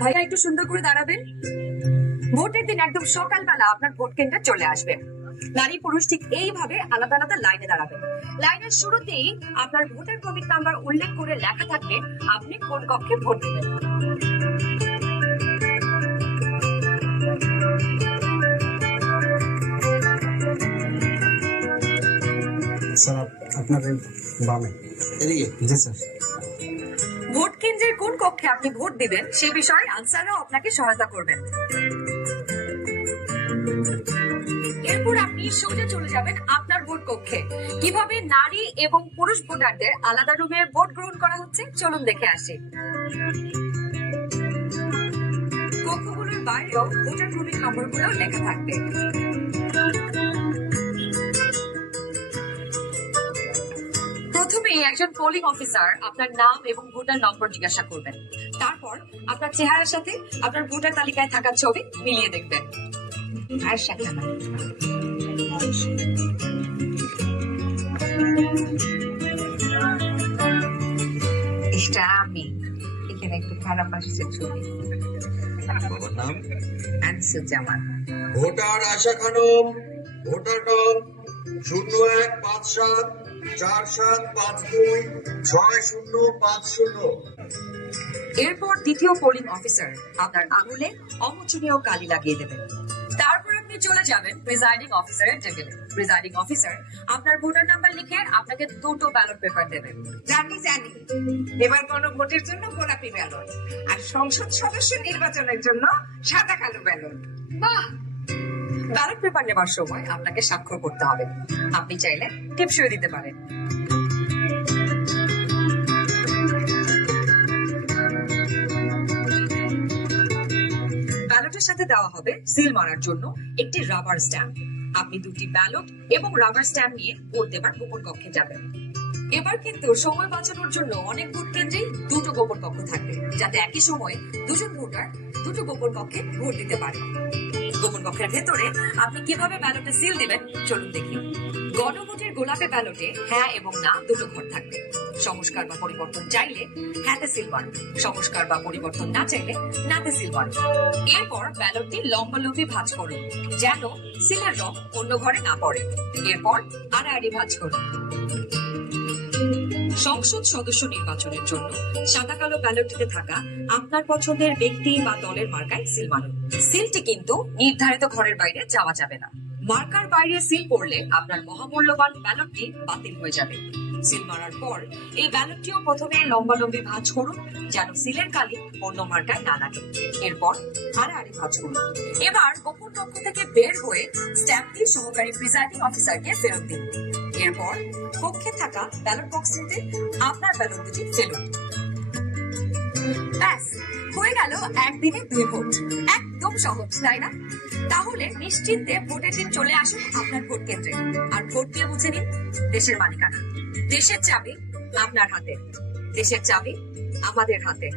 ভাইয়া একটু সুন্দর করে দাঁড়াবেন। ভোটের দিন একদম সকালবেলা আপনার ভোট কেন্দ্রে চলে আসবেন। নারী পুরুষ ঠিক এইভাবে আলাদা আলাদা লাইনে দাঁড়াবেন। লাইনের শুরুতেই আপনার ভোটার ক্রমিক নাম্বার উল্লেখ করে লেখা থাকবে আপনি কোন কক্ষে ভোট দিবেন। স্যার আপনার বামে। এদিকে। জি স্যার। ভোট কেন্দ্রের কোন কক্ষে আপনি ভোট দিবেন সে বিষয়ে আনসাররাও আপনাকে সহায়তা করবেন। এরপর আপনি সোজা চলে যাবেন আপনার ভোট কক্ষে। কিভাবে নারী এবং পুরুষ ভোটারদের আলাদা রুমে ভোট গ্রহণ করা হচ্ছে চলুন দেখে আসি। কক্ষগুলোর বাইরেও ভোটার ক্রমিক নম্বরগুলো লেখা থাকবে। প্রথমে একজন পোলিং অফিসার আপনার নাম এবং ভোটার নম্বর জিজ্ঞাসা করবেন। তারপর আপনার চেহারার সাথে আপনার ভোটার তালিকায় থাকা ছবি মিলিয়ে দেখবেন। আর সাথে এটা আমি এখানে একটু খারাপ আসছে ছবি। বাবার নাম আনসুজ্জামান। ভোটার আশা খানম। ভোটার নাম 015747526050। এরপর দ্বিতীয় পোলিং অফিসার আপনার আঙুলে অমোচনীয় কালি লাগিয়ে দেবেন। তারপর আপনি চলে যাবেন প্রিজাইডিং অফিসারের টেবিলে। প্রিজাইডিং অফিসার আপনার ভোটার নাম্বার লিখে আপনাকে দুটো ব্যালট পেপার দেবেন। জানি এবার গণভোটের জন্য গোলাপি ব্যালট আর সংসদ সদস্য নির্বাচনের জন্য সাদা কালো ব্যালট। বাহ! ব্যালট পেপার নেবার সময় আপনাকে স্বাক্ষর করতে হবে। আপনি চাইলে টিপসই দিতে পারেন। ব্যালটের সাথে দেওয়া হবে সিল মারার জন্য একটি রাবার স্ট্যাম্প। আপনি দুটি ব্যালট এবং রাবার স্ট্যাম্প নিয়ে ভোট দেবার গোপন কক্ষে যাবেন। এবার কিন্তু সময় বাঁচানোর জন্য অনেক ভোট কেন্দ্রেই দুটো গোপন কক্ষ থাকবে, যাতে একই সময়ে দুজন ভোটার দুটো গোপন কক্ষে ভোট দিতে পারে। গোপন কক্ষের ভেতরে আপনি কিভাবে ব্যালটে সিল দিবেন চলুন দেখি। গণভোটের গোলাপে ব্যালটে হ্যাঁ এবং না দুটো ঘর থাকবে। সংস্কার বা পরিবর্তন চাইলে হ্যাঁতে সিল মারুন, সংস্কার বা পরিবর্তন না চাইলে নাতে সিল মারুন। এরপর ব্যালটটি লম্বালম্বি ভাঁজ করুন যেন সিলের রং অন্য ঘরে না পড়ে। এরপর আড়াআড়ি ভাঁজ করুন। সংসদ সদস্য নির্বাচনের জন্য সাদা কালো ব্যালটটিতে থাকা আপনার পছন্দের ব্যক্তি বা দলের মার্কায় সিল মারুন। সিলটি কিন্তু নির্ধারিত ঘরের বাইরে যাওয়া যাবে না। মার্কার বাইরে সিল পড়লে আপনার মহামূল্যবান ব্যালটটি বাতিল হয়ে যাবে। সিল মারার পর এই ব্যালটটিও প্রথমে লম্বালম্বি ভাঁজ করুন যেন সিলের কালি অন্য মার্কায় না লাগে। এরপর আড়াআড়ি ভাঁজ করুন। এবার গোপন কক্ষ থেকে বের হয়ে স্ট্যাম্পটি সহকারী প্রিজাইডিং অফিসারকে ফেরত দিন। এরপর কক্ষে থাকা ব্যালট বক্সটিতে আপনার ব্যালট দুটি ফেলুন। ব্যাস হয়ে গেল একদিনে 2 ভোট। একদম সহজ, তাই না? তাহলে নিশ্চিন্তে ভোটের দিন চলে আসুন আপনার ভোট কেন্দ্রে আর ভোট দিয়ে বুঝে নিন দেশের মালিকানা। দেশের চাবি আপনার হাতে, দেশের চাবি আমাদের হাতে।